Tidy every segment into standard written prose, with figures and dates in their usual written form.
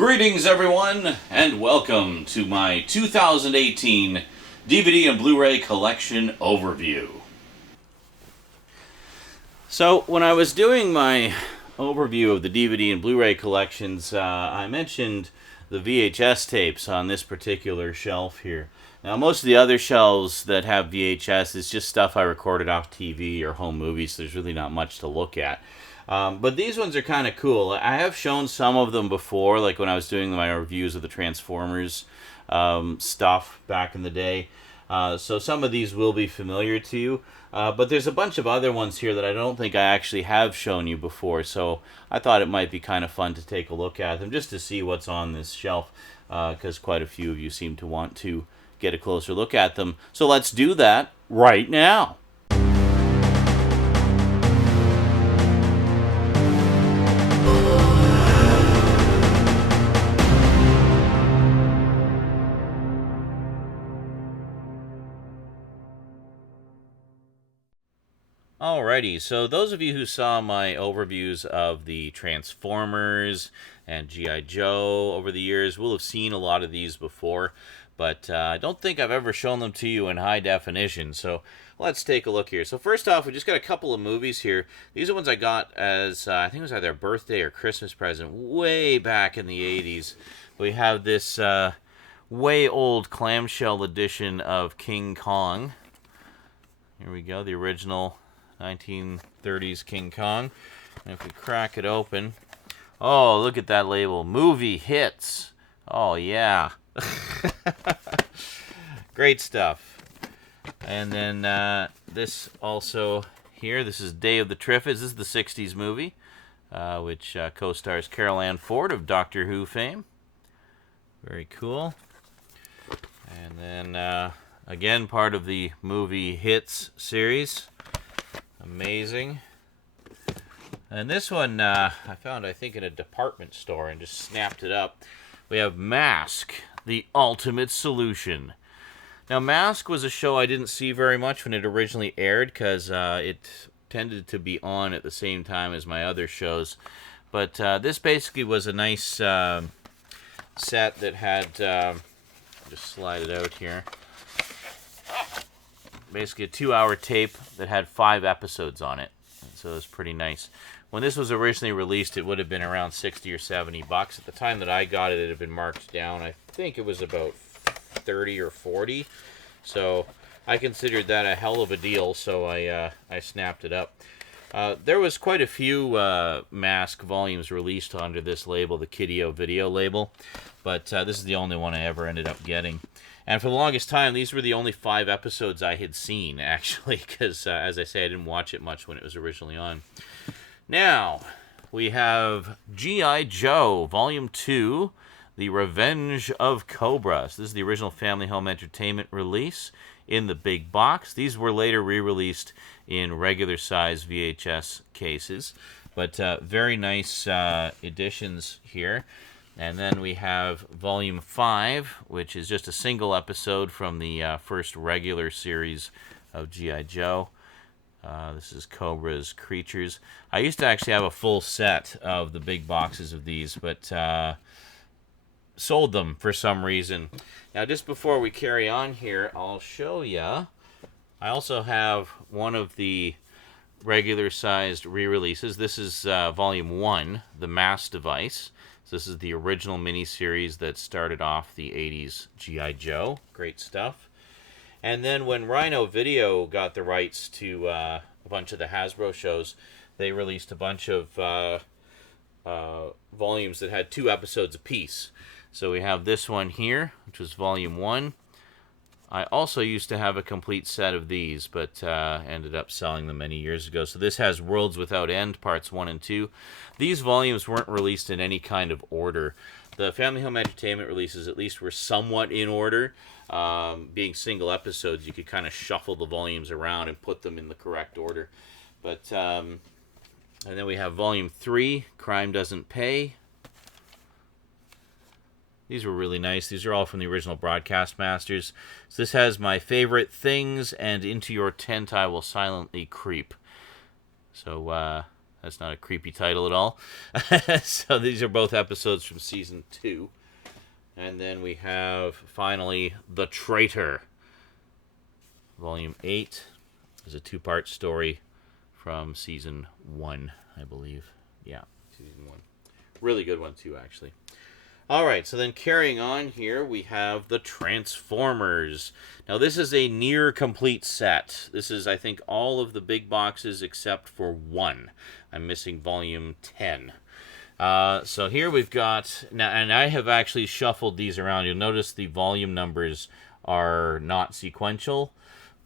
Greetings, everyone, and welcome to my 2018 DVD and Blu-ray collection overview. So, when I was doing my overview of the DVD and Blu-ray collections, I mentioned the VHS tapes on this particular shelf here. Now, most of the other shelves that have VHS is just stuff I recorded off TV or home movies, so there's really not much to look at. But these ones are kind of cool. I have shown some of them before, like when I was doing my reviews of the Transformers stuff back in the day. So some of these will be familiar to you. But there's a bunch of other ones here that I don't think I actually have shown you before. So I thought it might be kind of fun to take a look at them just to see what's on this shelf. Because quite a few of you seem to want to get a closer look at them. So let's do that right now. Alrighty, so those of you who saw my overviews of the Transformers and G.I. Joe over the years will have seen a lot of these before, but I don't think I've ever shown them to you in high definition, so let's take a look here. So first off, we just got a couple of movies here. These are ones I got as, I think it was either a birthday or Christmas present way back in the 80s. We have this way old clamshell edition of King Kong. Here we go, the original 1930s King Kong. And if we crack it open, oh, look at that label, movie hits. Oh yeah. Great stuff. And then this also here, this is Day of the Triffids. This is the 60s movie, which co-stars Carol Ann Ford of Doctor Who fame. Very cool. And then again, part of the movie hits series. Amazing. And this one I found, I think, in a department store and just snapped it up. We have Mask, the Ultimate Solution. Now, Mask was a show I didn't see very much when it originally aired because it tended to be on at the same time as my other shows. But this basically was a nice set that had, just slide it out here. Basically a 2-hour tape that had 5 episodes on it. So it was pretty nice. When this was originally released, it would have been around 60 or 70 bucks. At the time that I got it, it had been marked down. I think it was about 30 or 40. So I considered that a hell of a deal, so I snapped it up. There was quite a few Mask volumes released under this label, the Kideo Video label. But this is the only one I ever ended up getting. And for the longest time, these were the only 5 episodes I had seen, actually, because, as I say, I didn't watch it much when it was originally on. Now, we have G.I. Joe, Volume 2, The Revenge of Cobra. So this is the original Family Home Entertainment release in the big box. These were later re-released in regular-size VHS cases, but very nice editions here. And then we have Volume 5, which is just a single episode from the first regular series of G.I. Joe. This is Cobra's Creatures. I used to actually have a full set of the big boxes of these, but sold them for some reason. Now, just before we carry on here, I'll show you. I also have one of the regular-sized re-releases. This is Volume 1, The Mass Device. This is the original miniseries that started off the 80s G.I. Joe. Great stuff. And then when Rhino Video got the rights to a bunch of the Hasbro shows, they released a bunch of volumes that had 2 episodes apiece. So we have this one here, which was Volume 1. I also used to have a complete set of these, but ended up selling them many years ago. So this has Worlds Without End, Parts 1 and 2. These volumes weren't released in any kind of order. The Family Home Entertainment releases at least were somewhat in order. Being single episodes, you could kind of shuffle the volumes around and put them in the correct order. But and then we have Volume 3, Crime Doesn't Pay. These were really nice. These are all from the original Broadcast Masters. So this has my favorite things and Into Your Tent I Will Silently Creep. So That's not a creepy title at all. So these are both episodes from season 2. And then we have, finally, The Traitor. Volume 8 is a 2-part story from season 1, I believe. Yeah, season 1. Really good one, too, actually. All right, so then carrying on here, we have the Transformers. Now, this is a near complete set. This is, I think, all of the big boxes except for one. I'm missing volume 10. So here we've got, now, and I have actually shuffled these around. You'll notice the volume numbers are not sequential,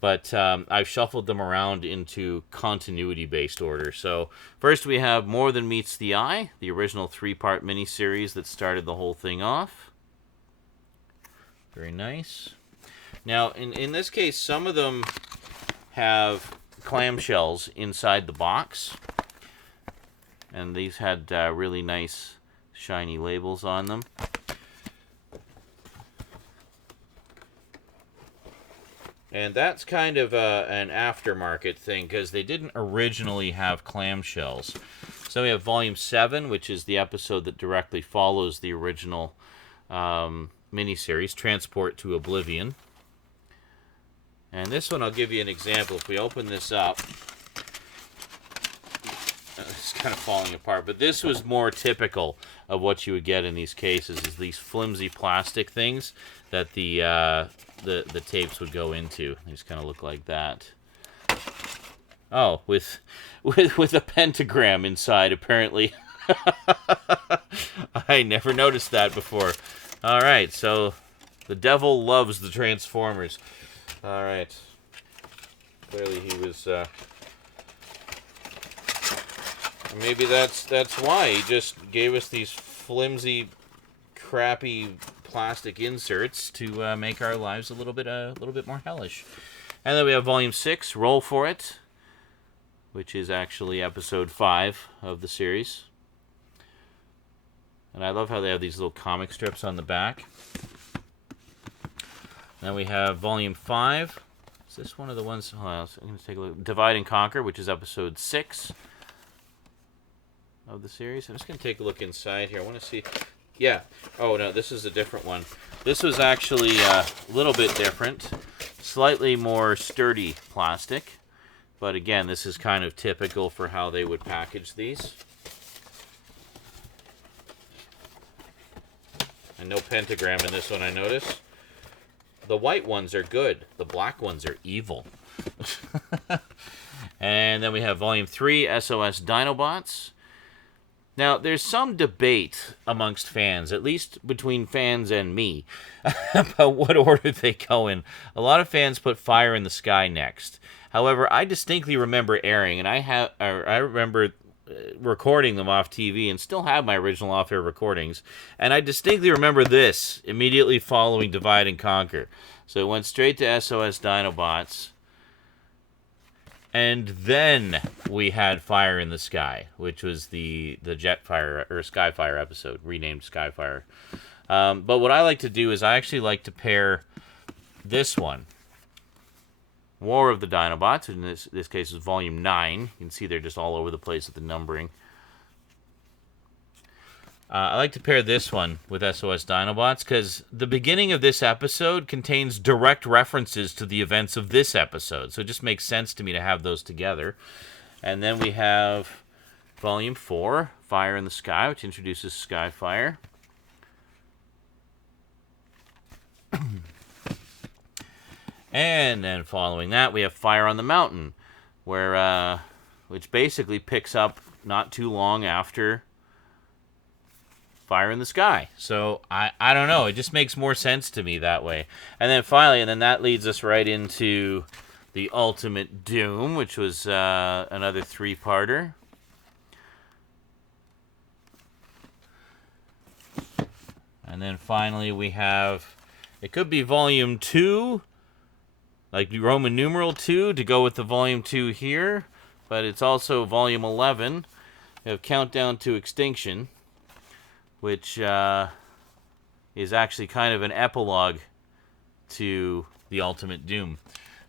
but I've shuffled them around into continuity-based order. So first we have More Than Meets the Eye, the original 3-part miniseries that started the whole thing off. Very nice. Now, in this case, some of them have clamshells inside the box. And these had really nice, shiny labels on them. And that's kind of an aftermarket thing, because they didn't originally have clamshells. So we have Volume 7, which is the episode that directly follows the original miniseries, Transport to Oblivion. And this one, I'll give you an example. If we open this up, it's kind of falling apart, but this was more typical of what you would get in these cases, is these flimsy plastic things that the tapes would go into. They just kind of look like that. Oh, with a pentagram inside, apparently. I never noticed that before. All right, so the devil loves the Transformers. All right. Clearly he was... maybe that's why he just gave us these flimsy, crappy plastic inserts to make our lives a little bit more hellish. And then we have Volume 6, Roll For It, which is actually episode 5 of the series. And I love how they have these little comic strips on the back. Then we have Volume 5. Is this one of the ones? Hold on, I'm going to take a look. Divide and Conquer, which is episode 6 of the series. I'm just going to take a look inside here. I want to see... Yeah. Oh, no, this is a different one. This was actually a little bit different. Slightly more sturdy plastic. But again, this is kind of typical for how they would package these. And no pentagram in this one, I notice. The white ones are good. The black ones are evil. And then we have Volume 3, SOS Dinobots. Now, there's some debate amongst fans, at least between fans and me, about what order they go in. A lot of fans put Fire in the Sky next. However, I distinctly remember airing, and I remember recording them off TV and still have my original off-air recordings. And I distinctly remember this immediately following Divide and Conquer. So it went straight to SOS Dinobots. And then we had Fire in the Sky, which was the Jetfire or Skyfire episode, renamed Skyfire. But what I like to do is I actually like to pair this one, War of the Dinobots, in this case is Volume 9. You can see they're just all over the place with the numbering. I like to pair this one with SOS Dinobots because the beginning of this episode contains direct references to the events of this episode. So it just makes sense to me to have those together. And then we have Volume 4, Fire in the Sky, which introduces Skyfire. And then following that, we have Fire on the Mountain, where which basically picks up not too long after Fire in the Sky. So I don't know. It just makes more sense to me that way. And then finally, and then that leads us right into the Ultimate Doom, which was another 3-parter. And then finally we have, it could be Volume 2, like Roman numeral 2, to go with the Volume 2 here. But it's also Volume 11. We have Countdown to Extinction, which is actually kind of an epilogue to the Ultimate Doom.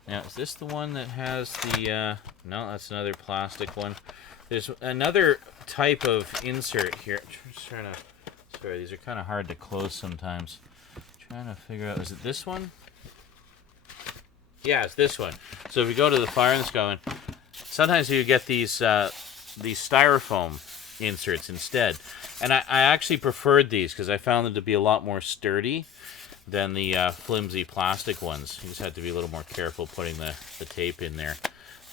Now, is this the one that has the... no, that's another plastic one. There's another type of insert here. Just trying to... Sorry, these are kind of hard to close sometimes. Trying to figure out... Is it this one? Yeah, it's this one. So if you go to the Fire in the Sky one, sometimes you get these styrofoam inserts instead. And I actually preferred these because I found them to be a lot more sturdy than the flimsy plastic ones. You just have to be a little more careful putting the tape in there.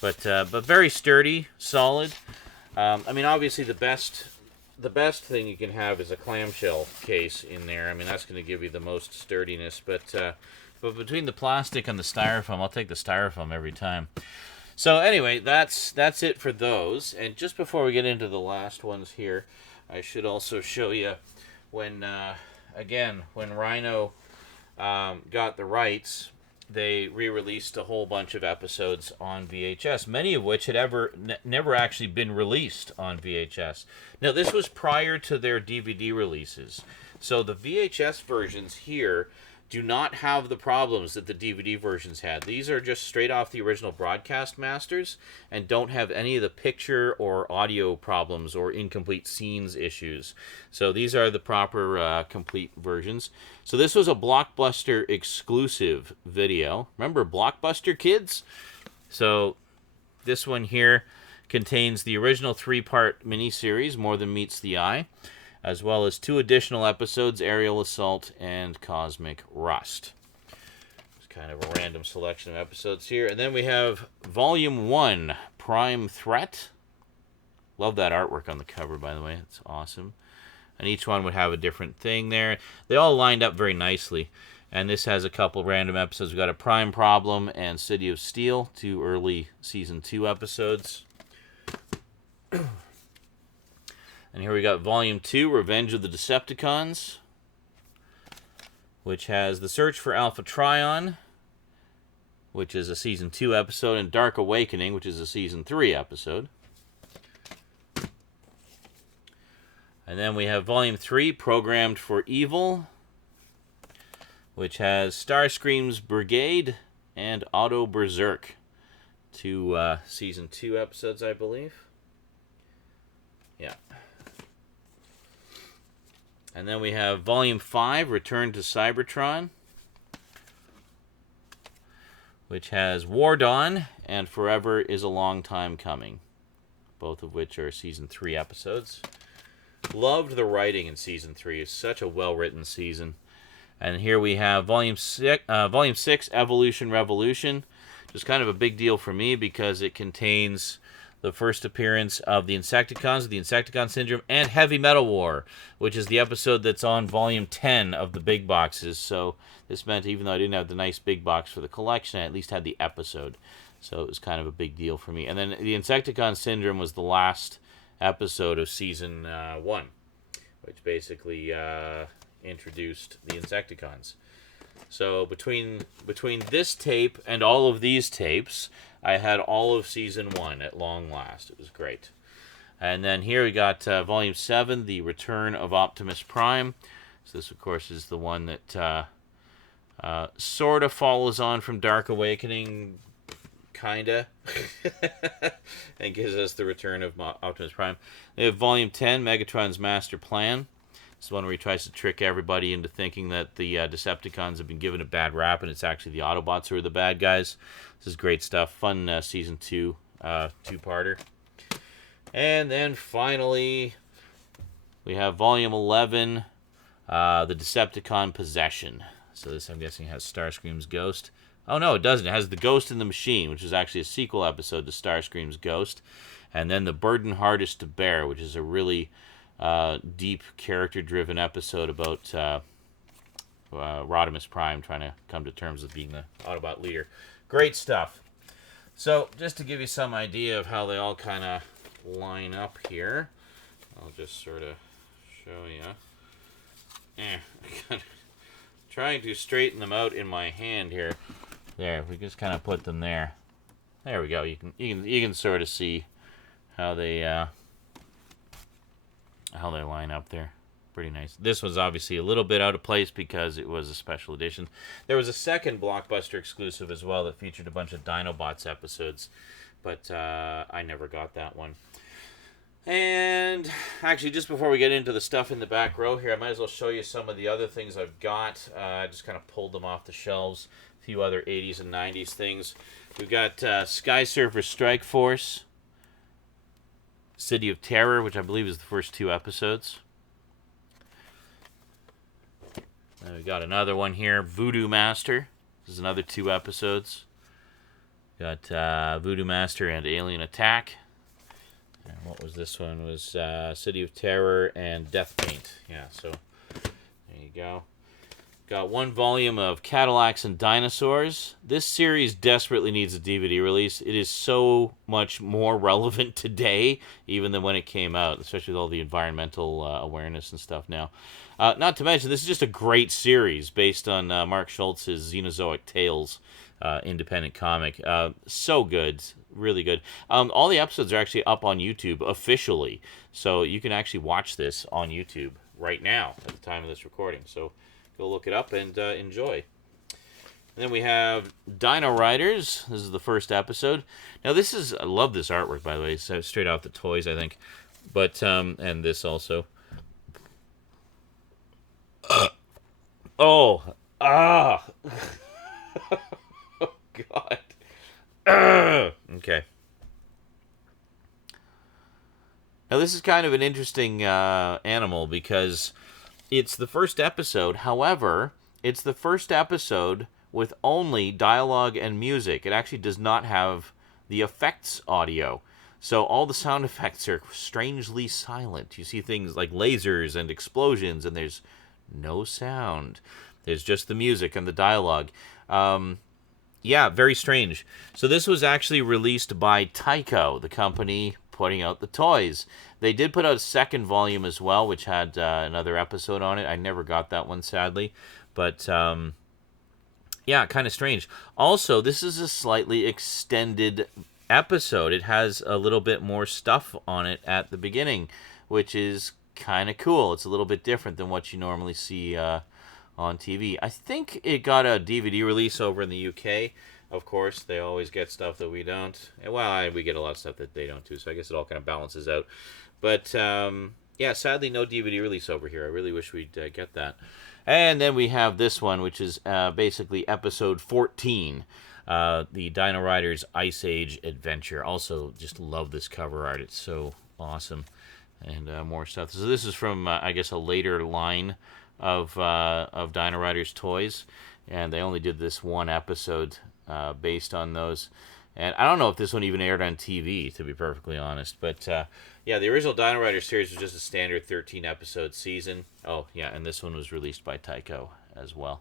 But very sturdy, solid. I mean, obviously the best thing you can have is a clamshell case in there. I mean, that's going to give you the most sturdiness. But between the plastic and the styrofoam, I'll take the styrofoam every time. So anyway, that's it for those. And just before we get into the last ones here, I should also show you when Rhino got the rights, they re-released a whole bunch of episodes on VHS, many of which had never actually been released on VHS. Now, this was prior to their DVD releases. So the VHS versions here do not have the problems that the DVD versions had. These are just straight off the original broadcast masters and don't have any of the picture or audio problems or incomplete scenes issues. So these are the proper complete versions. So this was a Blockbuster exclusive video. Remember Blockbuster, kids? So this one here contains the original 3-part miniseries, More Than Meets the Eye, as well as 2 additional episodes, Aerial Assault and Cosmic Rust. It's kind of a random selection of episodes here. And then we have Volume 1, Prime Threat. Love that artwork on the cover, by the way. It's awesome. And each one would have a different thing there. They all lined up very nicely. And this has a couple random episodes. We've got a Prime Problem and City of Steel, 2 early Season 2 episodes. And here we got Volume 2, Revenge of the Decepticons, which has The Search for Alpha Trion, which is a Season 2 episode, and Dark Awakening, which is a Season 3 episode. And then we have Volume 3, Programmed for Evil, which has Starscream's Brigade and Auto Berserk. 2 Season 2 episodes, I believe. Yeah. And then we have Volume 5, Return to Cybertron, which has War Dawn and Forever is a Long Time Coming, both of which are Season 3 episodes. Loved the writing in Season 3. It's such a well-written season. And here we have Volume 6, Evolution Revolution, which is kind of a big deal for me because it contains the first appearance of the Insecticons, the Insecticon Syndrome, and Heavy Metal War, which is the episode that's on Volume 10 of the big boxes. So this meant even though I didn't have the nice big box for the collection, I at least had the episode. So it was kind of a big deal for me. And then the Insecticon Syndrome was the last episode of Season 1, which basically introduced the Insecticons. So between this tape and all of these tapes, I had all of Season 1 at long last. It was great. And then here we got Volume 7, The Return of Optimus Prime. So this, of course, is the one that sort of follows on from Dark Awakening, kinda, and gives us the return of Optimus Prime. We have Volume 10, Megatron's Master Plan. It's the one where he tries to trick everybody into thinking that the Decepticons have been given a bad rap, and it's actually the Autobots who are the bad guys. This is great stuff. Fun Season 2 two-parter. And then finally, we have Volume 11, The Decepticon Possession. So this, I'm guessing, has Starscream's Ghost. Oh, no, it doesn't. It has The Ghost in the Machine, which is actually a sequel episode to Starscream's Ghost. And then The Burden Hardest to Bear, which is a really deep, character-driven episode about Rodimus Prime trying to come to terms with being the Autobot leader. Great stuff. So, just to give you some idea of how they all kind of line up here, I'll just sort of show you. Trying to straighten them out in my hand here. There, we just kind of put them there. There we go. You can sort of see how they line up there. Pretty nice. This was obviously a little bit out of place because it was a special edition. There was a second Blockbuster exclusive as well that featured a bunch of Dinobots episodes, but I never got that one. And actually, just before we get into the stuff in the back row here, I might as well show you some of the other things I've got. I just kind of pulled them off the shelves. A few other 80s and 90s things. We've got Sky Surfer Strike Force, City of Terror, which I believe is the first 2 episodes. And we got another one here, Voodoo Master. This is another 2 episodes. Got Voodoo Master and Alien Attack. And what was this one? It was City of Terror and Death Paint. Yeah, so there you go. Got 1 volume of Cadillacs and Dinosaurs. This series desperately needs a DVD release. It is so much more relevant today, even than when it came out, especially with all the environmental awareness and stuff now. Not to mention, this is just a great series based on Mark Schultz's Xenozoic Tales independent comic. So good. Really good. All the episodes are actually up on YouTube officially, so you can actually watch this on YouTube right now at the time of this recording. So go look it up and enjoy. And then we have Dino Riders. This is the first episode. Now this is, I love this artwork, by the way. It's straight out the toys, I think. But and this also. Oh oh God. Okay. Now this is kind of an interesting animal because it's the first episode. However, it's the first episode with only dialogue and music. It actually does not have the effects audio. So all the sound effects are strangely silent. You see things like lasers and explosions, and there's no sound. There's just the music and the dialogue. Yeah, very strange. So this was actually released by Tyco, the company putting out the toys. They did put out a second volume as well, which had another episode on it. I never got that one, sadly. But, yeah, kind of strange. Also, this is a slightly extended episode. It has a little bit more stuff on it at the beginning, which is kind of cool. It's a little bit different than what you normally see on TV. I think it got a DVD release over in the UK. Of course, they always get stuff that we don't. Well, we get a lot of stuff that they don't too, so I guess it all kind of balances out. But, yeah, sadly, no DVD release over here. I really wish we'd get that. And then we have this one, which is basically episode 14, the Dino Riders Ice Age Adventure. Also, just love this cover art. It's so awesome. And more stuff. So this is from, I guess, a later line of Dino Riders toys, and they only did this one episode based on those. And I don't know if this one even aired on TV, to be perfectly honest. But yeah, the original Dino Riders series was just a standard 13-episode season. Oh yeah, and this one was released by Tyco as well.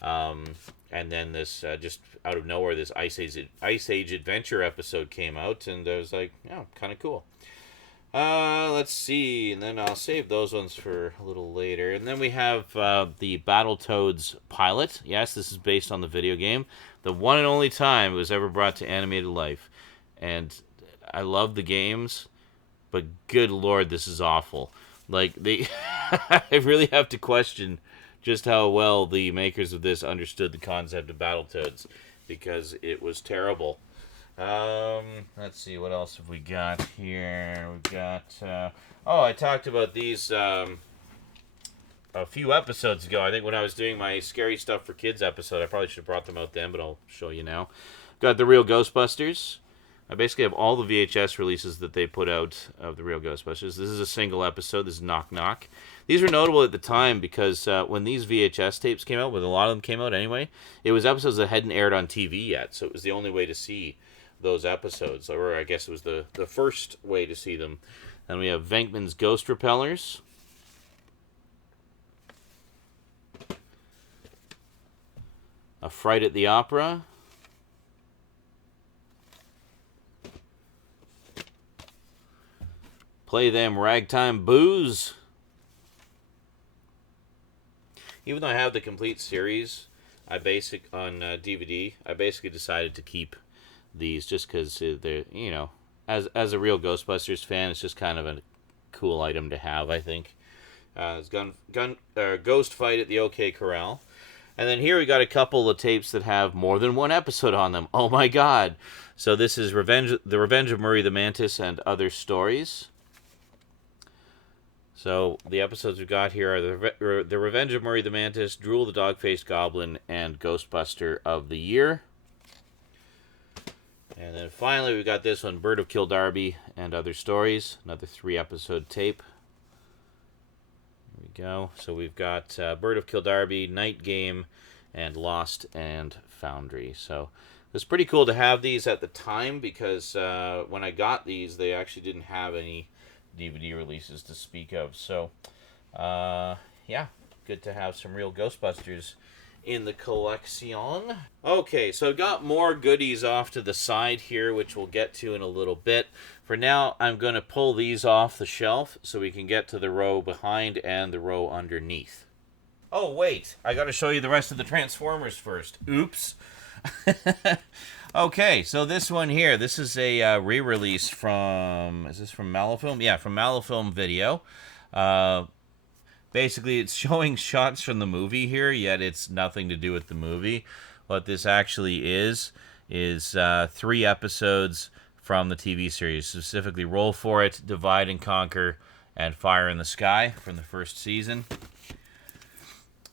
And then this just out of nowhere, this Ice Age Adventure episode came out, and I was like, yeah, kind of cool. Let's see, and then I'll save those ones for a little later. And then we have the Battletoads pilot. Yes, this is based on the video game. The one and only time it was ever brought to animated life. And I love the games, but good lord, this is awful. Like, they I really have to question just how well the makers of this understood the concept of Battletoads, because it was terrible. Let's see, what else have we got here? We've got, I talked about these, a few episodes ago. I think when I was doing my Scary Stuff for Kids episode, I probably should have brought them out then, but I'll show you now. Got the Real Ghostbusters. I basically have all the VHS releases that they put out of the Real Ghostbusters. This is a single episode. This is Knock Knock. These were notable at the time because when these VHS tapes came out, when a lot of them came out anyway, it was episodes that hadn't aired on TV yet, so it was the only way to see those episodes, or I guess it was the first way to see them. And we have Venkman's Ghost Repellers. A Fright at the Opera. Play Them Ragtime Booze. Even though I have the complete series, on DVD, I basically decided to keep these just because they're, you know, as a real Ghostbusters fan, it's just kind of a cool item to have, I think. It's Ghost Fight at the OK Corral. And then here we got a couple of tapes that have more than one episode on them. Oh my god. So this is The Revenge of Murray the Mantis and Other Stories. So the episodes we've got here are the Revenge of Murray the Mantis, Drool the Dog-Faced Goblin, and Ghostbuster of the Year. And then finally we've got this one, Bird of Kildarby and Other Stories, another 3-episode tape. Here we go. So we've got Bird of Kildarby, Night Game, and Lost and Foundry. So it was pretty cool to have these at the time because when I got these, they actually didn't have any DVD releases to speak of. So, yeah, good to have some real Ghostbusters in the collection. Okay, so I've got more goodies off to the side here, which we'll get to in a little bit. For now, I'm going to pull these off the shelf so we can get to the row behind and the row underneath. Oh, wait, I got to show you the rest of the Transformers first. Oops. Okay, so this one here, this is a re-release from, is this from Malifilm? Yeah, from Malifilm Video. Basically, it's showing shots from the movie here, yet it's nothing to do with the movie. What this actually is 3 episodes from the TV series, specifically Roll For It, Divide and Conquer, and Fire in the Sky from the first season.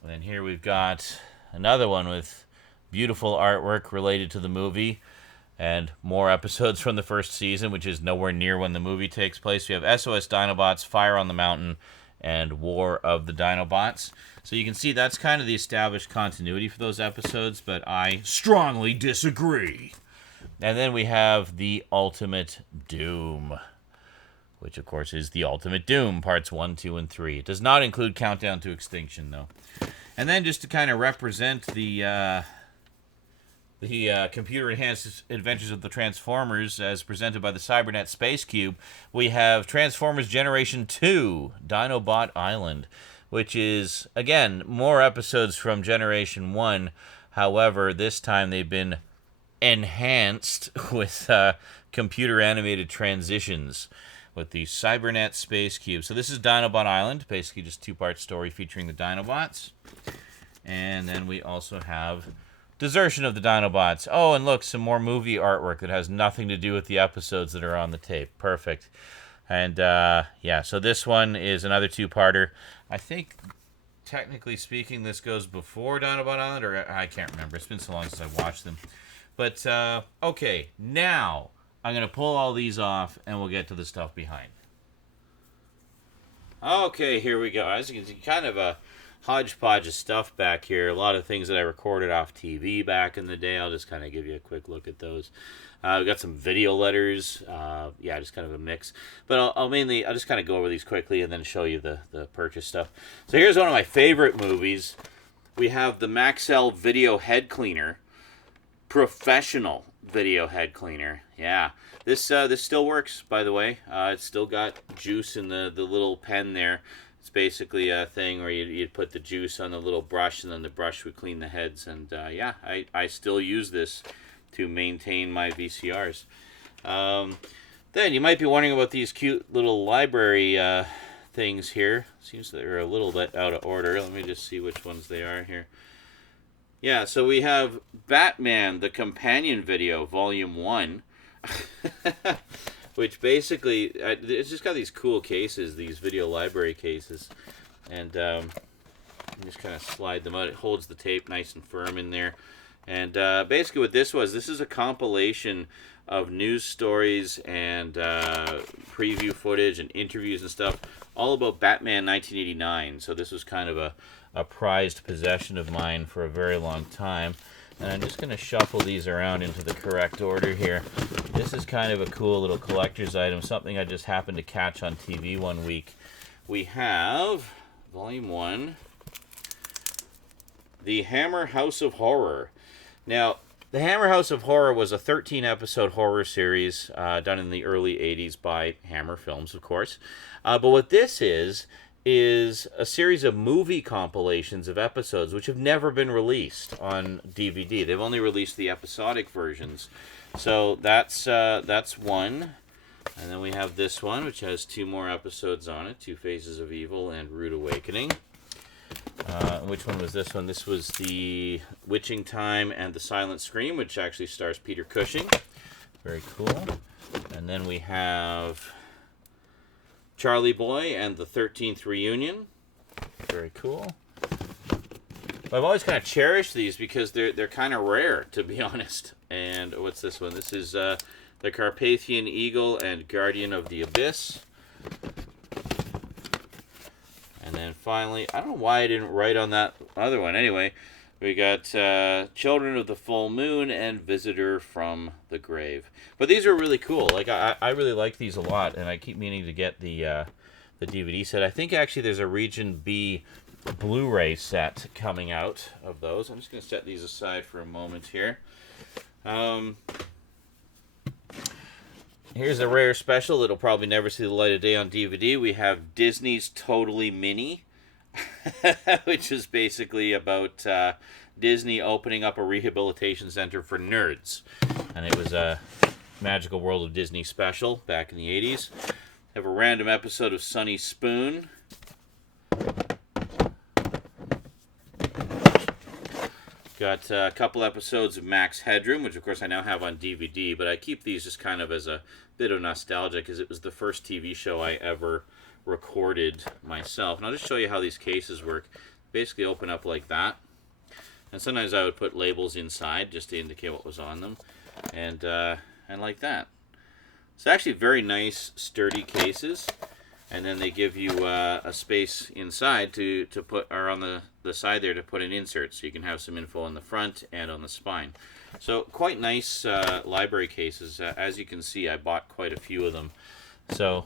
And then here we've got another one with beautiful artwork related to the movie and more episodes from the first season, which is nowhere near when the movie takes place. We have SOS Dinobots, Fire on the Mountain, and War of the Dinobots. So you can see that's kind of the established continuity for those episodes, but I strongly disagree. And then we have The Ultimate Doom, which of course is The Ultimate Doom, parts 1, 2, and 3. It does not include Countdown to Extinction, though. And then just to kind of represent the computer-enhanced adventures of the Transformers as presented by the Cybernet Space Cube, we have Transformers Generation 2, Dinobot Island, which is, again, more episodes from Generation 1. However, this time they've been enhanced with computer-animated transitions with the Cybernet Space Cube. So this is Dinobot Island, basically just 2-part story featuring the Dinobots. And then we also have Desertion of the Dinobots. Oh, and look, some more movie artwork that has nothing to do with the episodes that are on the tape. Perfect. And, yeah, so this one is another 2-parter. I think, technically speaking, this goes before Dinobot Island, or I can't remember. It's been so long since I watched them. But, okay, now I'm going to pull all these off, and we'll get to the stuff behind. Okay, here we go. As you can see, kind of a hodgepodge of stuff back here. A lot of things that I recorded off TV back in the day. I'll just kind of give you a quick look at those. We've got some video letters. Yeah, just kind of a mix. But I'll just kind of go over these quickly and then show you the purchase stuff. So here's one of my favorite movies. We have the Maxell Video Head Cleaner. Professional Video Head Cleaner. Yeah. This still works, by the way. It's still got juice in the little pen there. It's basically a thing where you'd put the juice on the little brush, and then the brush would clean the heads. And yeah, I still use this to maintain my VCRs. Then you might be wondering about these cute little library things here. Seems they're a little bit out of order. Let me just see which ones they are here. Yeah, so we have Batman, the Companion Video, Volume 1. Which basically, it's just got these cool cases, these video library cases. And you just kind of slide them out. It holds the tape nice and firm in there. And basically what this is a compilation of news stories and preview footage and interviews and stuff all about Batman 1989. So this was kind of a prized possession of mine for a very long time. And I'm just going to shuffle these around into the correct order here. This is kind of a cool little collector's item, something I just happened to catch on TV one week. We have, Volume 1, The Hammer House of Horror. Now, The Hammer House of Horror was a 13-episode horror series done in the early 80s by Hammer Films, of course. But what this is a series of movie compilations of episodes which have never been released on DVD. They've only released the episodic versions. So that's one. And then we have this one, which has 2 more episodes on it, Two Faces of Evil and Rude Awakening. Which one was this one? This was the Witching Time and the Silent Scream, which actually stars Peter Cushing. Very cool. And then we have Charlie Boy and the 13th Reunion. Very cool. I've always kind of cherished these because they're kind of rare, to be honest. And what's this one? This is the Carpathian Eagle and Guardian of the Abyss. And then finally, I don't know why I didn't write on that other one. Anyway, we got Children of the Full Moon and Visitor from the Grave. But these are really cool. Like I really like these a lot, and I keep meaning to get the DVD set. I think actually there's a Region B Blu-ray set coming out of those. I'm just going to set these aside for a moment here. Here's a rare special. It'll probably never see the light of day on DVD. We have Disney's Totally Mini, which is basically about Disney opening up a rehabilitation center for nerds. And it was a Magical World of Disney special back in the 80s. Have a random episode of Sunny Spoon. Got a couple episodes of Max Headroom, which of course I now have on DVD, but I keep these just kind of as a bit of nostalgia because it was the first TV show I ever recorded myself. And I'll just show you how these cases work. Basically open up like that. And sometimes I would put labels inside just to indicate what was on them. And like that. It's actually very nice, sturdy cases. And then they give you a space inside to put, or on the side there to put an insert, so you can have some info on the front and on the spine. So quite nice library cases. As you can see, I bought quite a few of them. So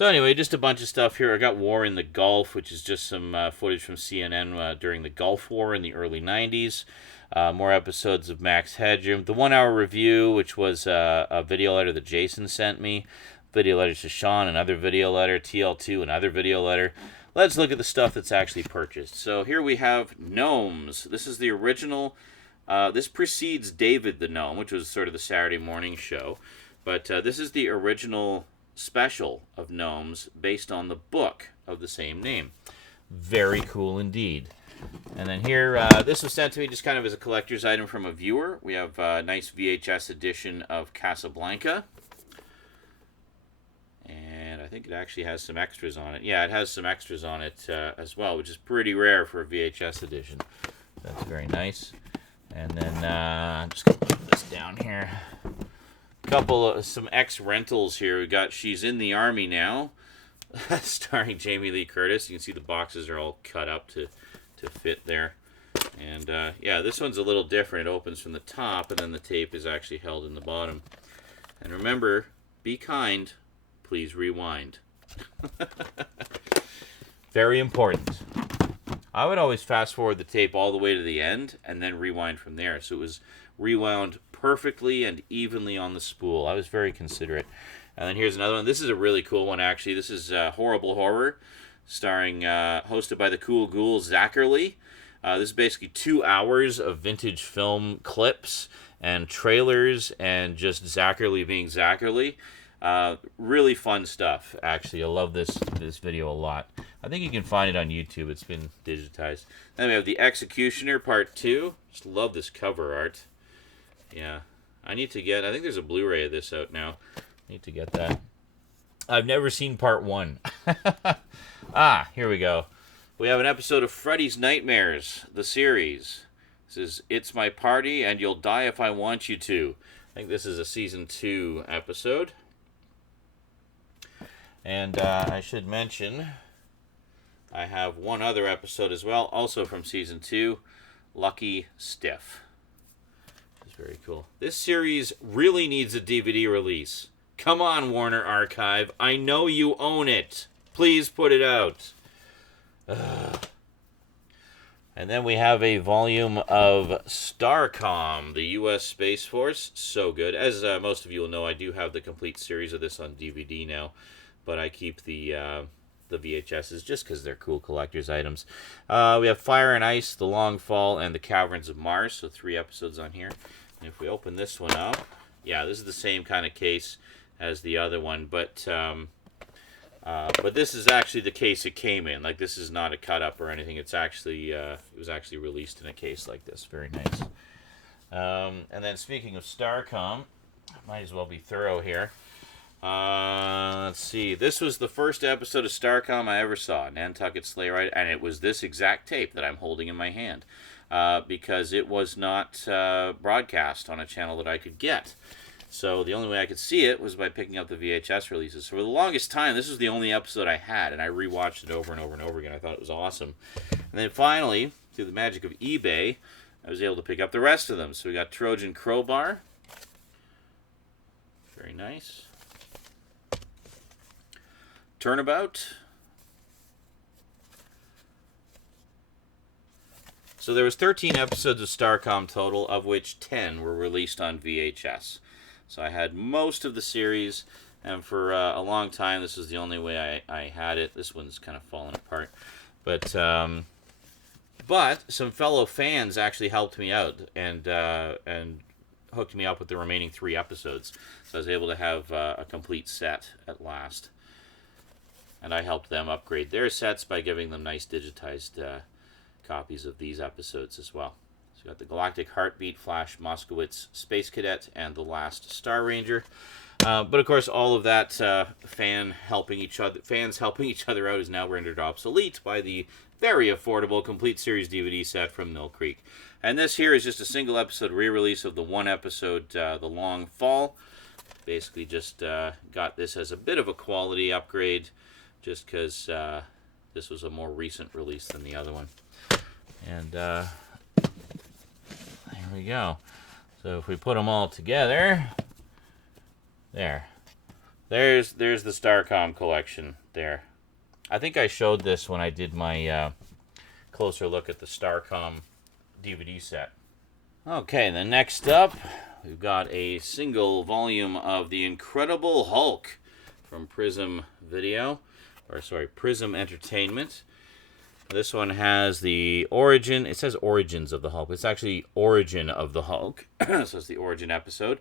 anyway, just a bunch of stuff here. I got War in the Gulf, which is just some footage from CNN during the Gulf War in the early 90s. More episodes of Max Headroom. The 1 hour review, which was a video letter that Jason sent me. Video letter to Sean, another video letter. TL2, another video letter. Let's look at the stuff that's actually purchased. So here we have Gnomes. This is the original. This precedes David the Gnome, which was sort of the Saturday morning show. But this is the original special of Gnomes based on the book of the same name. Very cool indeed. And then here, this was sent to me just kind of as a collector's item from a viewer. We have a nice VHS edition of Casablanca. And I think it actually has some extras on it. Yeah, it has some extras on it as well, which is pretty rare for a VHS edition. That's very nice. And then I'm just going to put this down here. Some ex-rentals here. We got She's in the Army Now, starring Jamie Lee Curtis. You can see the boxes are all cut up to fit there. And yeah, this one's a little different. It opens from the top, and then the tape is actually held in the bottom. And remember, be kind. Please rewind. Very important. I would always fast forward the tape all the way to the end and then rewind from there. So it was rewound perfectly and evenly on the spool. I was very considerate. And then here's another one. This is a really cool one, actually. This is Horrible Horror, starring, hosted by the cool ghoul Zachary. This is basically 2 hours of vintage film clips and trailers and just Zachary being Zachary. Really fun stuff, actually. I love this video a lot. I think you can find it on YouTube. It's been digitized. Then we have The Executioner Part 2. Just love this cover art. Yeah. I think there's a Blu-ray of this out now. I need to get that. I've never seen Part 1. Here we go. We have an episode of Freddy's Nightmares, the series. This is It's My Party and You'll Die If I Want You To. I think this is a Season 2 episode. And I should mention, I have one other episode as well, also from Season 2, Lucky Stiff. It's very cool. This series really needs a DVD release. Come on, Warner Archive. I know you own it. Please put it out. And then we have a volume of Starcom, the U.S. Space Force. So good. As most of you will know, I do have the complete series of this on DVD now. But I keep the VHSs just because they're cool collector's items. We have Fire and Ice, The Long Fall, and The Caverns of Mars. So 3 episodes on here. And if we open this one up, yeah, this is the same kind of case as the other one. But this is actually the case it came in. Like, this is not a cut up or anything. It's actually it was actually released in a case like this. Very nice. And then speaking of Starcom, might as well be thorough here. Let's see. This was the first episode of Starcom I ever saw, Nantucket Sleigh Ride, and it was this exact tape that I'm holding in my hand because it was not broadcast on a channel that I could get. So the only way I could see it was by picking up the VHS releases. So for the longest time, this was the only episode I had, and I rewatched it over and over and over again. I thought it was awesome. And then finally, through the magic of eBay, I was able to pick up the rest of them. So we got Trojan Crowbar. Very nice. Turnabout. So there was 13 episodes of Starcom total, of which 10 were released on VHS. So I had most of the series, and for a long time, this was the only way I had it. This one's kind of fallen apart. But some fellow fans actually helped me out and hooked me up with the remaining 3 episodes. So I was able to have a complete set at last. And I helped them upgrade their sets by giving them nice digitized copies of these episodes as well. So we got the Galactic Heartbeat, Flash Moskowitz, Space Cadet, and The Last Star Ranger. But of course, all of that fans helping each other out is now rendered obsolete by the very affordable Complete Series DVD set from Mill Creek. And this here is just a single episode re-release of the one episode, The Long Fall. Basically just got this as a bit of a quality upgrade just because this was a more recent release than the other one. And there we go. So if we put them all together, there's the Starcom collection there. I think I showed this when I did my closer look at the Starcom DVD set. Okay, then next up, we've got a single volume of The Incredible Hulk from Prism Entertainment. This one has the origin. It says Origins of the Hulk. It's actually Origin of the Hulk. So it's the origin episode.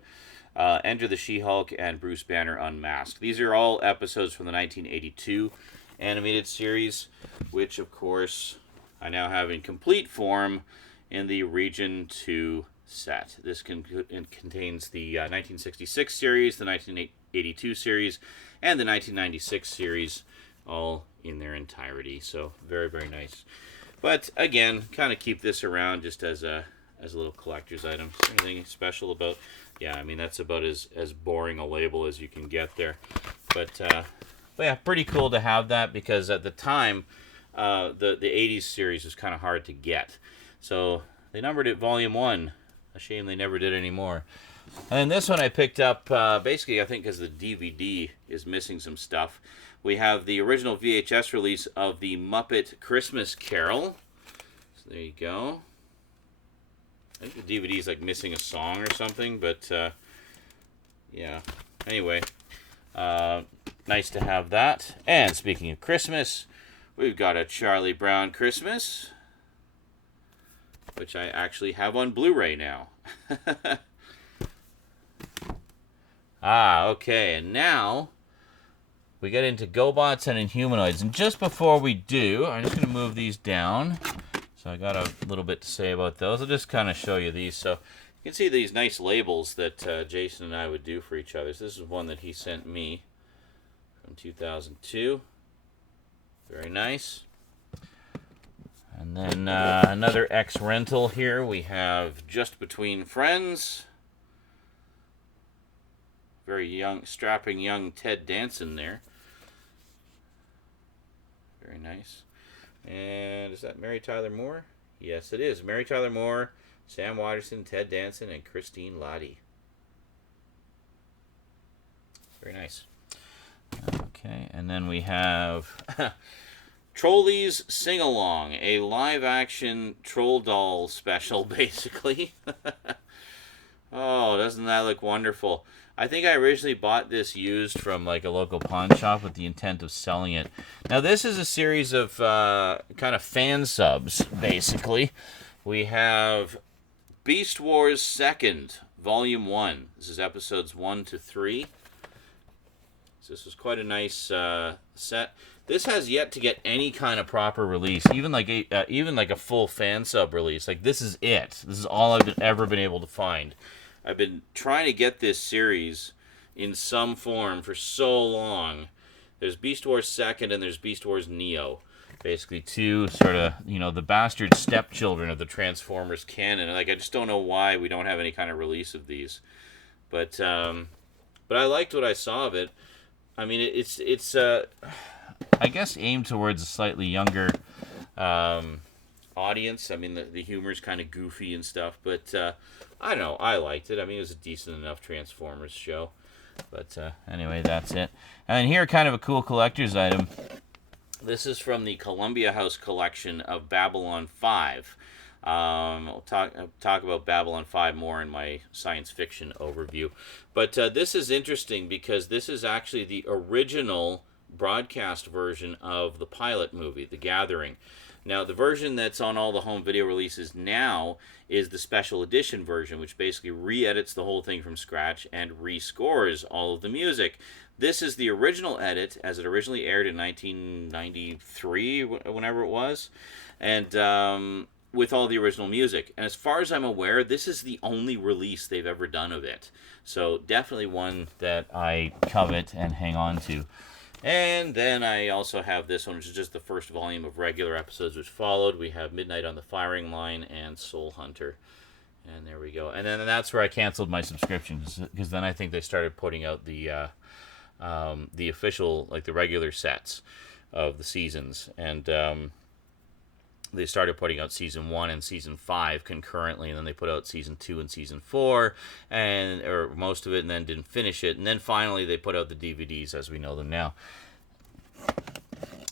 Enter the She-Hulk and Bruce Banner Unmasked. These are all episodes from the 1982 animated series, which, of course, I now have in complete form in the Region 2 set. This contains the 1966 series, the 1982 series, and the 1996 series, all in their entirety. So very, very nice. But again, kind of keep this around just as a little collector's item. Is there anything special about? Yeah, I mean that's about as boring a label as you can get there. But yeah, pretty cool to have that because at the time, the 80s series was kind of hard to get. So they numbered it Volume 1. A shame they never did anymore. And then this one I picked up, basically I think because the DVD is missing some stuff. We have the original VHS release of the Muppet Christmas Carol. So there you go. I think the DVD is like missing a song or something, but yeah. Anyway, nice to have that. And speaking of Christmas, we've got a Charlie Brown Christmas, which I actually have on Blu-ray now. Okay, and now we get into Gobots and Inhumanoids. And just before we do, I'm just going to move these down. So I got a little bit to say about those. I'll just kind of show you these. So you can see these nice labels that Jason and I would do for each other. So this is one that he sent me from 2002. Very nice. And then another X-Rental here. We have Just Between Friends. Very young, strapping young Ted Danson there. Very nice. And is that Mary Tyler Moore? Yes, it is. Mary Tyler Moore, Sam Watterson, Ted Danson, and Christine Lottie. Very nice. Okay, and then we have Trolleys Sing-Along, a live-action troll doll special, basically. Oh, doesn't that look wonderful? I think I originally bought this used from like a local pawn shop with the intent of selling it. Now this is a series of kind of fan subs, basically. We have Beast Wars 2nd, Volume 1. This is episodes 1 to 3. So this was quite a nice set. This has yet to get any kind of proper release, even like a full fan sub release. Like this is it. This is all I've ever been able to find. I've been trying to get this series in some form for so long. There's Beast Wars Second and there's Beast Wars Neo. Basically two sort of, the bastard stepchildren of the Transformers canon. And, I just don't know why we don't have any kind of release of these. But I liked what I saw of it. I mean, it's I guess aimed towards a slightly younger audience. I mean, the humor's kind of goofy and stuff, but I don't know. I liked it. I mean, it was a decent enough Transformers show. But anyway, that's it. And here, kind of a cool collector's item. This is from the Columbia House collection of Babylon 5. I'll talk about Babylon 5 more in my science fiction overview. But this is interesting because this is actually the original broadcast version of the pilot movie, The Gathering. Now, the version that's on all the home video releases now is the special edition version, which basically re-edits the whole thing from scratch and rescores all of the music. This is the original edit, as it originally aired in 1993, whenever it was, and with all the original music. And as far as I'm aware, this is the only release they've ever done of it. So definitely one that I covet and hang on to. And then I also have this one, which is just the first volume of regular episodes which followed. We have Midnight on the Firing Line and Soul Hunter. And there we go. And then that's where I canceled my subscription, because then I think they started putting out the official, like the regular sets of the seasons. And they started putting out Season 1 and Season 5 concurrently, and then they put out Season 2 and Season 4, or most of it, and then didn't finish it. And then finally they put out the DVDs as we know them now.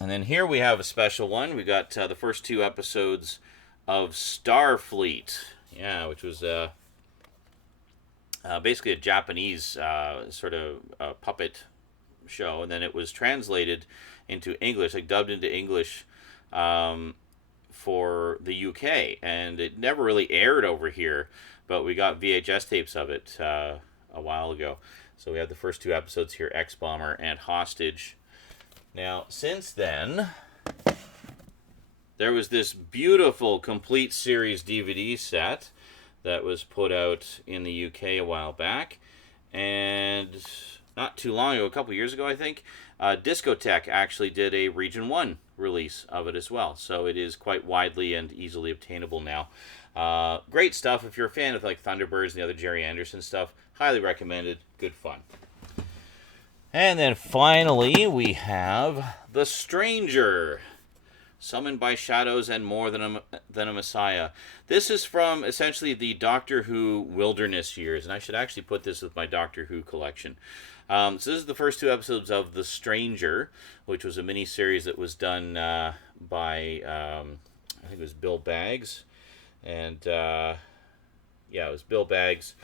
And then here we have a special one. We got the first 2 episodes of Starfleet, which was basically a Japanese sort of puppet show, and then it was translated into English, like dubbed into English, for the UK, and it never really aired over here, but we got VHS tapes of it a while ago. So we have the first 2 episodes here, X-Bomber and Hostage. Now, since then, there was this beautiful complete series DVD set that was put out in the UK a while back, and not too long ago, a couple years ago, I think, Discotek actually did a Region 1 release of it as well. So it is quite widely and easily obtainable now. Great stuff. If you're a fan of like Thunderbirds and the other Jerry Anderson stuff, highly recommended. Good fun. And then finally, we have The Stranger, Summoned by Shadows and More Than a Messiah. This is from essentially the Doctor Who Wilderness years, and I should actually put this with my Doctor Who collection. So this is the first 2 episodes of The Stranger, which was a mini-series that was done by, I think it was Bill Baggs. And, it was Bill Baggs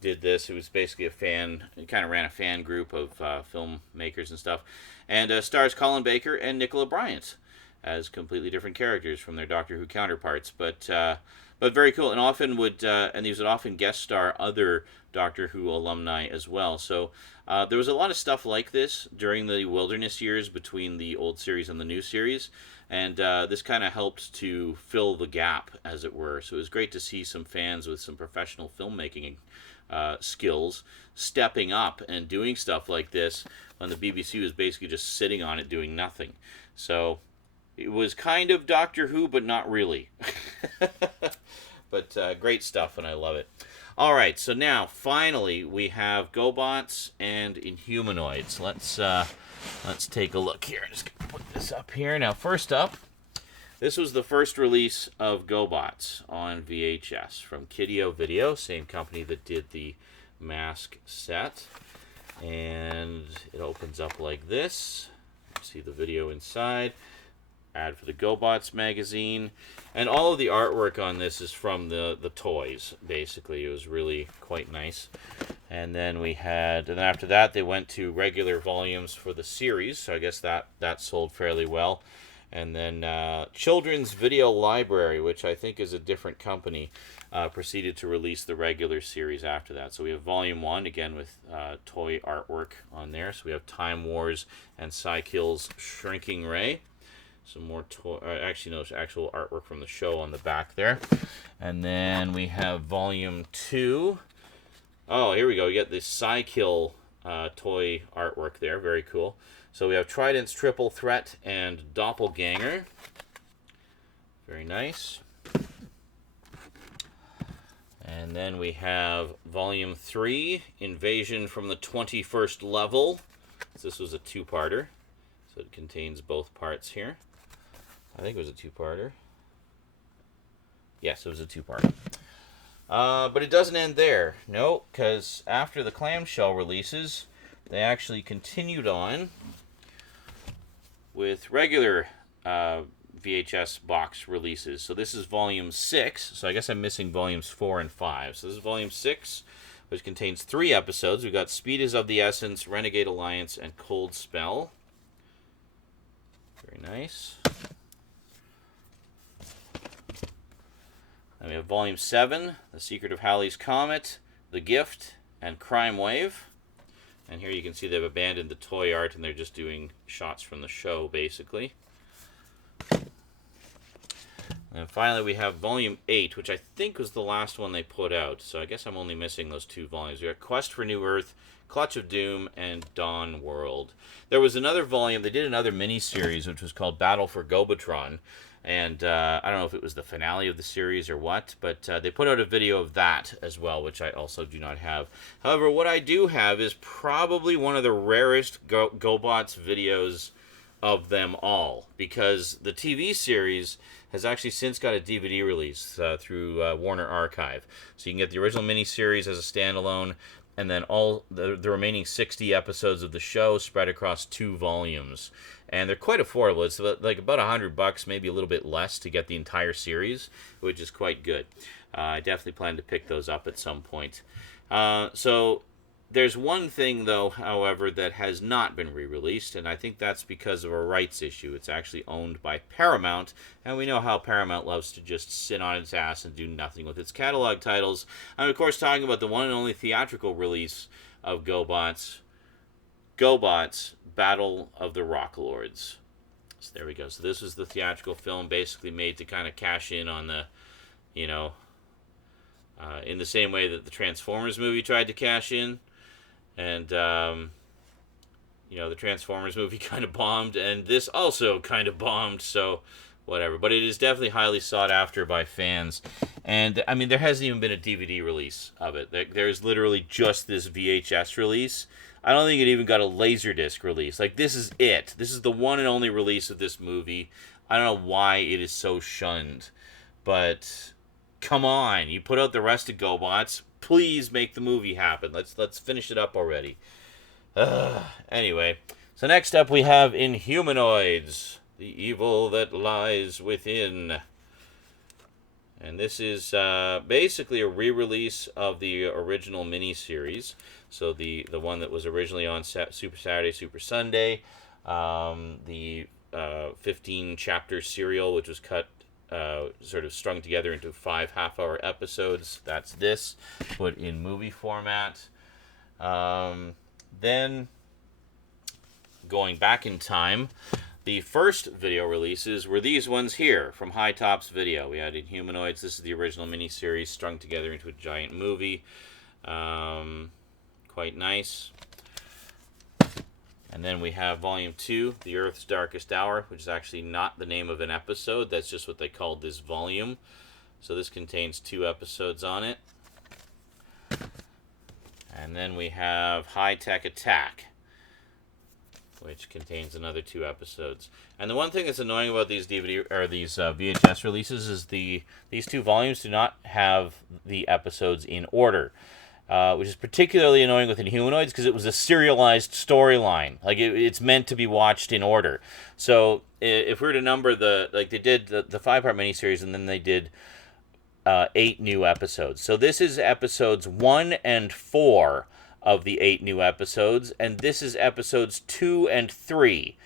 did this. It was basically it kind of ran a fan group of filmmakers and stuff. And stars Colin Baker and Nicola Bryant as completely different characters from their Doctor Who counterparts. But very cool. And often and these would often guest star other Doctor Who alumni as well. So there was a lot of stuff like this during the Wilderness years between the old series and the new series. And this kind of helped to fill the gap, as it were. So it was great to see some fans with some professional filmmaking skills stepping up and doing stuff like this when the BBC was basically just sitting on it doing nothing. So it was kind of Doctor Who, but not really. But great stuff, and I love it. All right, so now finally we have Gobots and Inhumanoids. Let's take a look here. I'm just gonna put this up here. Now, first up, this was the first release of Gobots on VHS from Kideo Video, same company that did the Mask set. And it opens up like this. See the video inside. Ad for the Gobots magazine. And all of the artwork on this is from the toys, basically. It was really quite nice. And then after that, they went to regular volumes for the series. So I guess that sold fairly well. And then Children's Video Library, which I think is a different company, proceeded to release the regular series after that. So we have Volume 1, again with toy artwork on there. So we have Time Wars and Psykill's Shrinking Ray. Some more actual artwork from the show on the back there. And then we have Volume 2. Oh, here we go. We get the Psykill toy artwork there. Very cool. So we have Trident's Triple Threat and Doppelganger. Very nice. And then we have Volume 3, Invasion from the 21st Level. So this was a two-parter. So it contains both parts here. I think it was a two-parter. Yes, it was a two-parter. But it doesn't end there. No, because after the clamshell releases, they actually continued on with regular VHS box releases. So this is Volume 6. So I guess I'm missing Volumes 4 and 5. So this is Volume 6, which contains 3 episodes. We've got Speed is of the Essence, Renegade Alliance, and Cold Spell. Very nice. Then we have Volume 7, The Secret of Halley's Comet, The Gift, and Crime Wave. And here you can see they've abandoned the toy art and they're just doing shots from the show, basically. And finally we have Volume 8, which I think was the last one they put out. So I guess I'm only missing those 2 volumes. We got Quest for New Earth, Clutch of Doom, and Dawn World. There was another volume, they did another mini-series, which was called Battle for Gobotron. And I don't know if it was the finale of the series or what, but they put out a video of that as well, which I also do not have. However, what I do have is probably one of the rarest Gobots videos of them all, because the TV series has actually since got a DVD release through Warner Archive. So you can get the original miniseries as a standalone, and then all the remaining 60 episodes of the show spread across 2 volumes. And they're quite affordable. It's like about $100, maybe a little bit less, to get the entire series, which is quite good. I definitely plan to pick those up at some point. So there's one thing, though, however, that has not been re-released, and I think that's because of a rights issue. It's actually owned by Paramount, and we know how Paramount loves to just sit on its ass and do nothing with its catalog titles. I'm, of course, talking about the one and only theatrical release of Gobots, Battle of the Rock Lords. So there we go. So this was the theatrical film, basically made to kind of cash in on the, you know, in the same way that the Transformers movie tried to cash in. And, you know, the Transformers movie kind of bombed, and this also kind of bombed, so whatever. But it is definitely highly sought after by fans. And, I mean, there hasn't even been a DVD release of it. There's literally just this VHS release. I don't think it even got a Laserdisc release. Like, this is it. This is the one and only release of this movie. I don't know why it is so shunned. But, come on. You put out the rest of GoBots. Please make the movie happen. Let's finish it up already. Anyway, so next up we have Inhumanoids, the evil that lies within. And this is basically a re-release of the original miniseries. So the one that was originally on Super Saturday, Super Sunday. The 15-chapter serial, which was cut, sort of strung together into 5 half-hour episodes. That's this, put in movie format. Then, going back in time, the first video releases were these ones here from High Tops Video. We had Inhumanoids. This is the original miniseries strung together into a giant movie. Quite nice. And then we have Volume 2, The Earth's Darkest Hour, which is actually not the name of an episode. That's just what they called this volume. So this contains 2 episodes on it. And then we have High Tech Attack, which contains another 2 episodes. And the one thing that's annoying about these VHS releases is these 2 volumes do not have the episodes in order. Which is particularly annoying with Inhumanoids because it was a serialized storyline. Like, it's meant to be watched in order. So, if we were to number they did the 5-part miniseries, and then they did 8 new episodes. So, this is episodes 1 and 4 of the 8 new episodes, and this is episodes 2 and 3.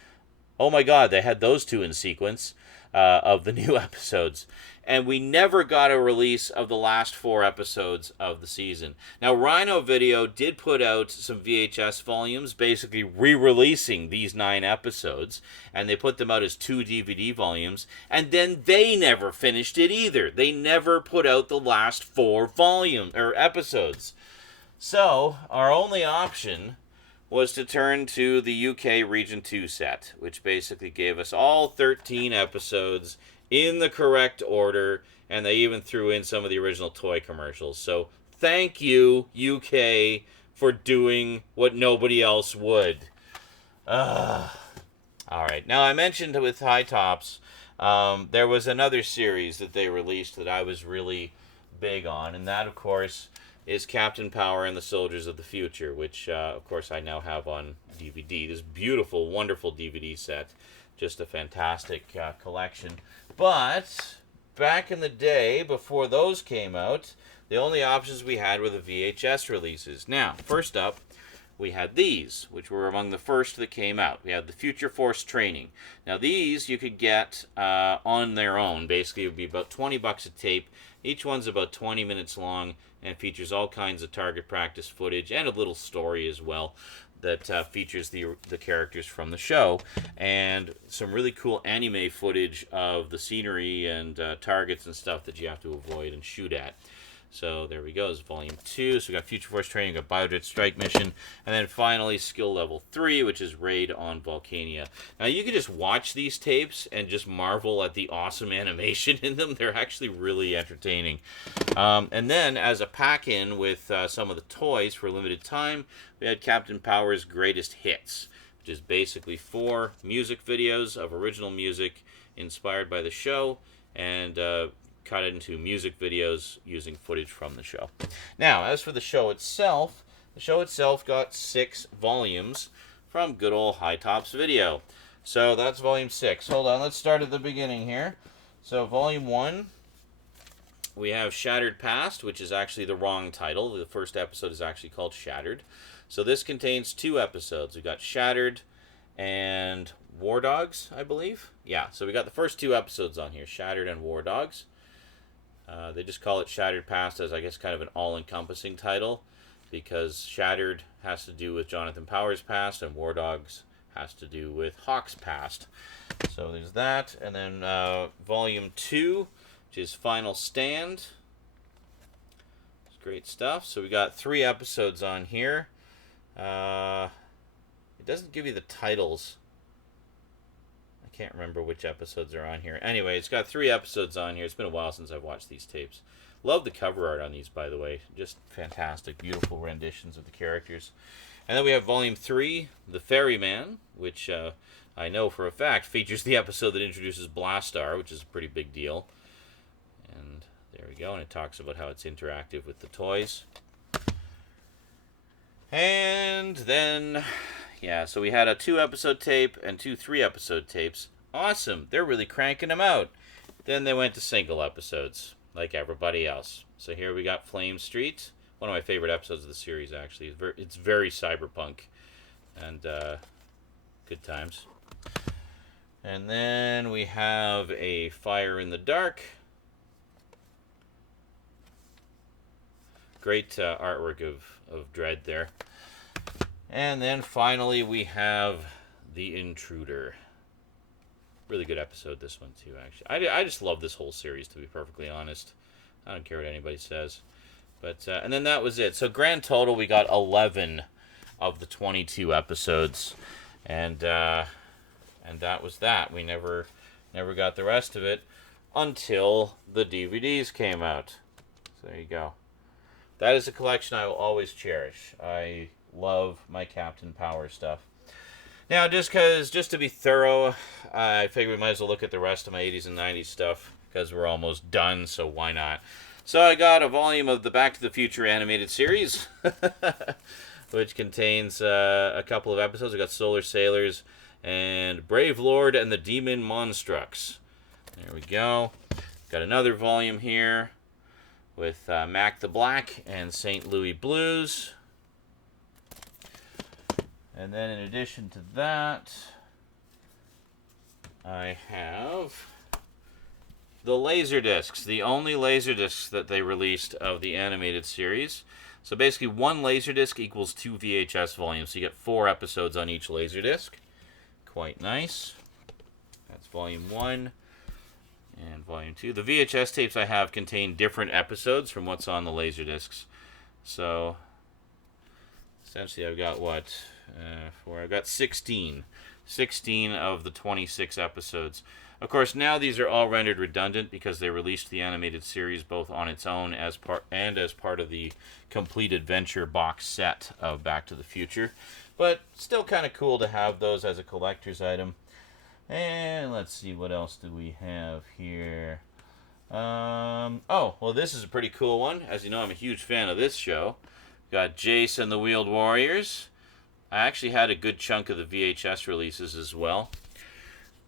Oh my god, they had those 2 in sequence of the new episodes. And we never got a release of the last 4 episodes of the season. Now, Rhino Video did put out some VHS volumes, basically re-releasing these 9 episodes, and they put them out as 2 DVD volumes, and then they never finished it either. They never put out the last 4 volumes, or episodes. So, our only option was to turn to the UK Region 2 set, which basically gave us all 13 episodes in the correct order, and they even threw in some of the original toy commercials. So thank you, UK, for doing what nobody else would. All right. Now, I mentioned with High Tops, there was another series that they released that I was really big on, and that, of course, is Captain Power and the Soldiers of the Future, which, of course, I now have on DVD. This beautiful, wonderful DVD set. Just a fantastic collection. But back in the day, before those came out, the only options we had were the VHS releases. Now, first up, we had these, which were among the first that came out. We had the Future Force Training. Now, these you could get on their own. Basically, it would be about 20 bucks a tape. Each one's about 20 minutes long and features all kinds of target practice footage and a little story as well that features the characters from the show, and some really cool anime footage of the scenery and targets and stuff that you have to avoid and shoot at. So there we go. It's Volume 2. So we got Future Force Training, we got Biojet Strike Mission, and then finally Skill Level 3, which is Raid on Volcania. Now you can just watch these tapes and just marvel at the awesome animation in them. They're actually really entertaining. And then as a pack-in with some of the toys for a limited time, we had Captain Power's Greatest Hits, which is basically 4 music videos of original music inspired by the show, and cut into music videos using footage from the show. Now, as for the show itself got 6 volumes from good old High Tops Video. So that's Volume 6. Hold on, let's start at the beginning here. So Volume 1, we have Shattered Past, which is actually the wrong title. The first episode is actually called Shattered. So this contains 2 episodes. We've got Shattered and War Dogs, I believe. Yeah, so we got the first 2 episodes on here, Shattered and War Dogs. They just call it Shattered Past as, I guess, kind of an all-encompassing title, because Shattered has to do with Jonathan Power's past, and War Dogs has to do with Hawk's past. So there's that. And then Volume 2, which is Final Stand. It's great stuff. So we got 3 episodes on here. It doesn't give you the titles. Can't remember which episodes are on here. Anyway, it's got 3 episodes on here. It's been a while since I've watched these tapes. Love the cover art on these, by the way. Just fantastic, beautiful renditions of the characters. And then we have Volume 3, The Ferryman, which I know for a fact features the episode that introduces Blastar, which is a pretty big deal. And there we go. And it talks about how it's interactive with the toys. And then, yeah, so we had a 2-episode tape and 2 3-episode tapes. Awesome. They're really cranking them out. Then they went to single episodes, like everybody else. So here we got Flame Street. One of my favorite episodes of the series, actually. It's very cyberpunk. And good times. And then we have a Fire in the Dark. Great artwork of Dread there. And then finally we have The Intruder. Really good episode, this one too, actually. I just love this whole series, to be perfectly honest. I don't care what anybody says. But and then that was it. So grand total, we got 11 of the 22 episodes. And that was that. We never got the rest of it until the DVDs came out. So there you go. That is a collection I will always cherish. I love my Captain Power stuff. Now, just to be thorough, I figure we might as well look at the rest of my 80s and 90s stuff, because we're almost done, so why not? So I got a volume of the Back to the Future animated series, which contains a couple of episodes. I got Solar Sailors and Brave Lord and the Demon Monstrux. There we go. Got another volume here with Mac the Black and St. Louis Blues. And then in addition to that, I have the Laserdiscs, the only Laserdiscs that they released of the animated series. So basically 1 Laserdisc equals 2 VHS volumes. So you get 4 episodes on each Laserdisc. Quite nice. That's Volume 1 and Volume 2. The VHS tapes I have contain different episodes from what's on the Laserdiscs. So essentially I've got what? I've got 16. 16 of the 26 episodes. Of course, now these are all rendered redundant because they released the animated series both on its own as part of the Complete Adventure box set of Back to the Future. But still kind of cool to have those as a collector's item. And let's see, what else do we have here? Oh, well, this is a pretty cool one. As you know, I'm a huge fan of this show. Got Jace and the Wheeled Warriors. I actually had a good chunk of the VHS releases as well.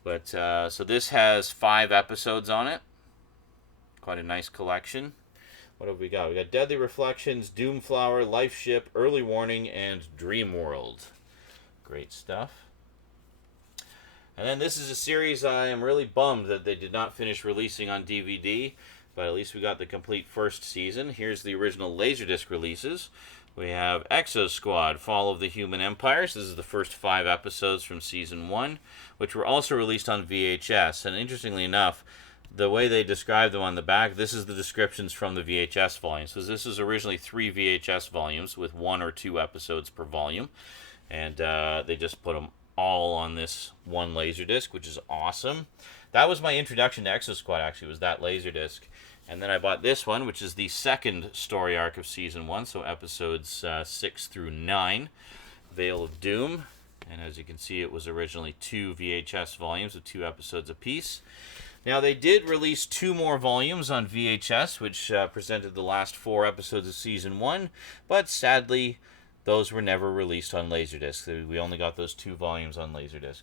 But, so this has 5 episodes on it. Quite a nice collection. What have we got? We got Deadly Reflections, Doomflower, Life Ship, Early Warning, and Dream World. Great stuff. And then this is a series I am really bummed that they did not finish releasing on DVD, but at least we got the complete first season. Here's the original Laserdisc releases. We have Exo Squad, Fall of the Human Empires. This is the first 5 episodes from Season 1, which were also released on VHS. And interestingly enough, the way they describe them on the back, this is the descriptions from the VHS volumes. So this is originally 3 VHS volumes with 1 or 2 episodes per volume. And they just put them all on this one Laserdisc, which is awesome. That was my introduction to Exo Squad, actually, was that Laserdisc. And then I bought this one, which is the second story arc of Season 1, so episodes 6 through 9, Veil of Doom. And as you can see, it was originally 2 VHS volumes with 2 episodes apiece. Now, they did release 2 more volumes on VHS, which presented the last 4 episodes of Season 1, but sadly, those were never released on Laserdisc. We only got those 2 volumes on Laserdisc.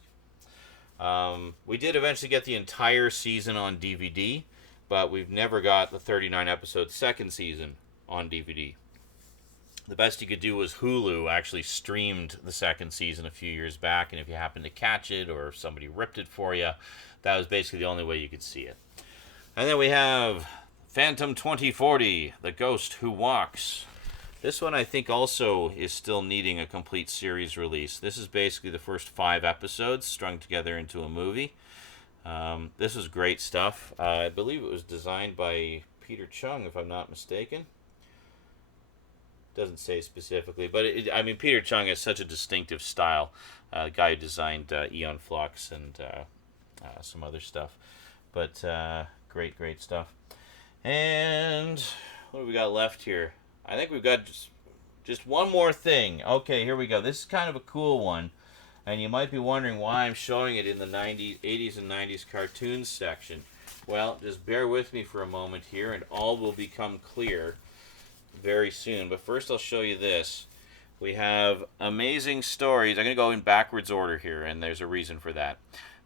We did eventually get the entire season on DVD, but we've never got the 39-episode second season on DVD. The best you could do was Hulu actually streamed the second season a few years back, and if you happened to catch it or if somebody ripped it for you, that was basically the only way you could see it. And then we have Phantom 2040, The Ghost Who Walks. This one I think also is still needing a complete series release. This is basically the first 5 episodes strung together into a movie. This was great stuff. I believe it was designed by Peter Chung, if I'm not mistaken. Doesn't say specifically, but I mean, Peter Chung has such a distinctive style. The guy who designed Aeon Flux and some other stuff. But great stuff. And what have we got left here? I think we've got just one more thing. Okay, here we go. This is kind of a cool one. And you might be wondering why I'm showing it in the 80s and 90s cartoons section. Well, just bear with me for a moment here, and all will become clear very soon. But first I'll show you this. We have Amazing Stories. I'm going to go in backwards order here, and there's a reason for that.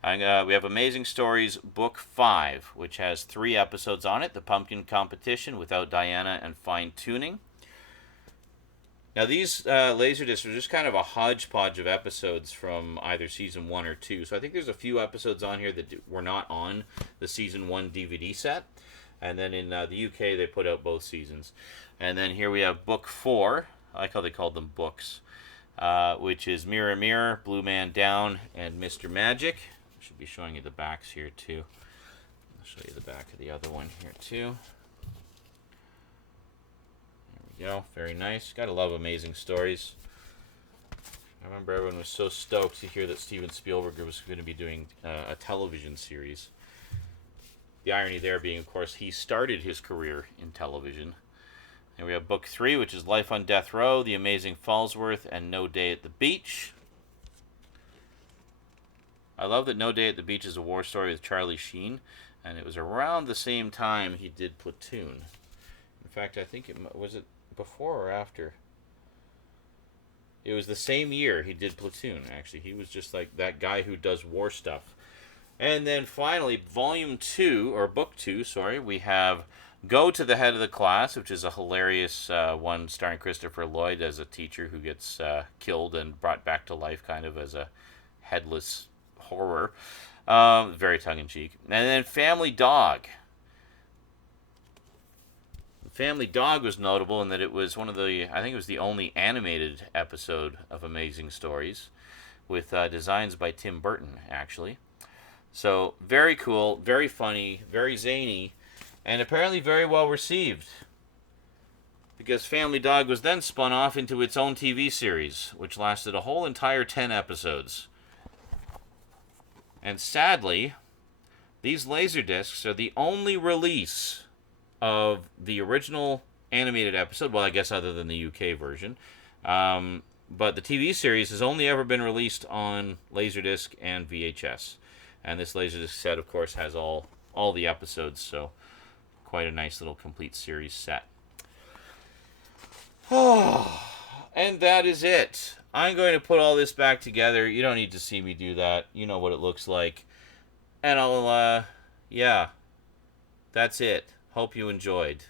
We have Amazing Stories Book 5, which has 3 episodes on it. The Pumpkin Competition, Without Diana, and Fine Tuning. Now, these Laserdiscs are just kind of a hodgepodge of episodes from either Season 1 or 2. So I think there's a few episodes on here that were not on the Season 1 DVD set. And then in the UK, they put out both seasons. And then here we have Book 4. I like how they called them books. Which is Mirror Mirror, Blue Man Down, and Mr. Magic. I should be showing you the backs here, too. I'll show you the back of the other one here, too. Go. Very nice. Gotta love Amazing Stories. I remember everyone was so stoked to hear that Steven Spielberg was going to be doing a television series. The irony there being, of course, he started his career in television. And we have Book 3, which is Life on Death Row, The Amazing Fallsworth, and No Day at the Beach. I love that No Day at the Beach is a war story with Charlie Sheen, and it was around the same time he did Platoon. In fact, I think was it before or after? It was the same year he did Platoon, actually. He was just like that guy who does war stuff. And then finally, Volume 2, or Book 2, sorry, we have Go to the Head of the Class, which is a hilarious one starring Christopher Lloyd as a teacher who gets killed and brought back to life kind of as a headless horror. Very tongue-in-cheek. And then Family Dog. Family Dog was notable in that it was I think it was the only animated episode of Amazing Stories, with designs by Tim Burton, actually. So, very cool, very funny, very zany, and apparently very well received. because Family Dog was then spun off into its own TV series, which lasted a whole entire 10 episodes. And sadly, these Laserdiscs are the only release of the original animated episode, well, I guess other than the UK version, but the TV series has only ever been released on Laserdisc and VHS. And this Laserdisc set, of course, has all the episodes, so quite a nice little complete series set. And that is it. I'm going to put all this back together. You don't need to see me do that. You know what it looks like. And I'll, yeah, that's it. Hope you enjoyed.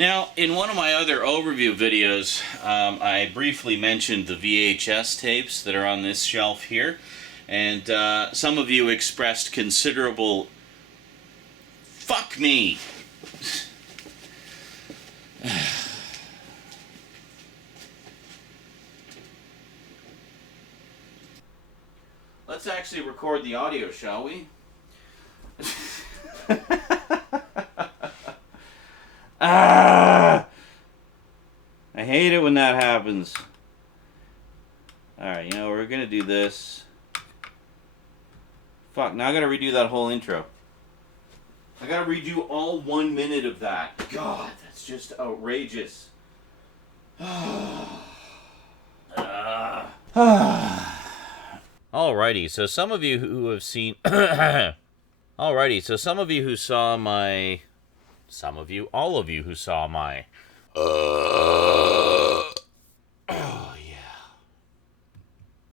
Now, in one of my other overview videos, I briefly mentioned the VHS tapes that are on this shelf here, and some of you expressed considerable fuck me. Let's actually record the audio, shall we? I hate it when that happens. Alright, you know, we're gonna do this. Fuck, now I gotta redo that whole intro. I gotta redo all 1 minute of that. God, that's just outrageous. Alrighty, so some of you who have seen... Alrighty, so some of you who saw my... Some of you, all of you who saw my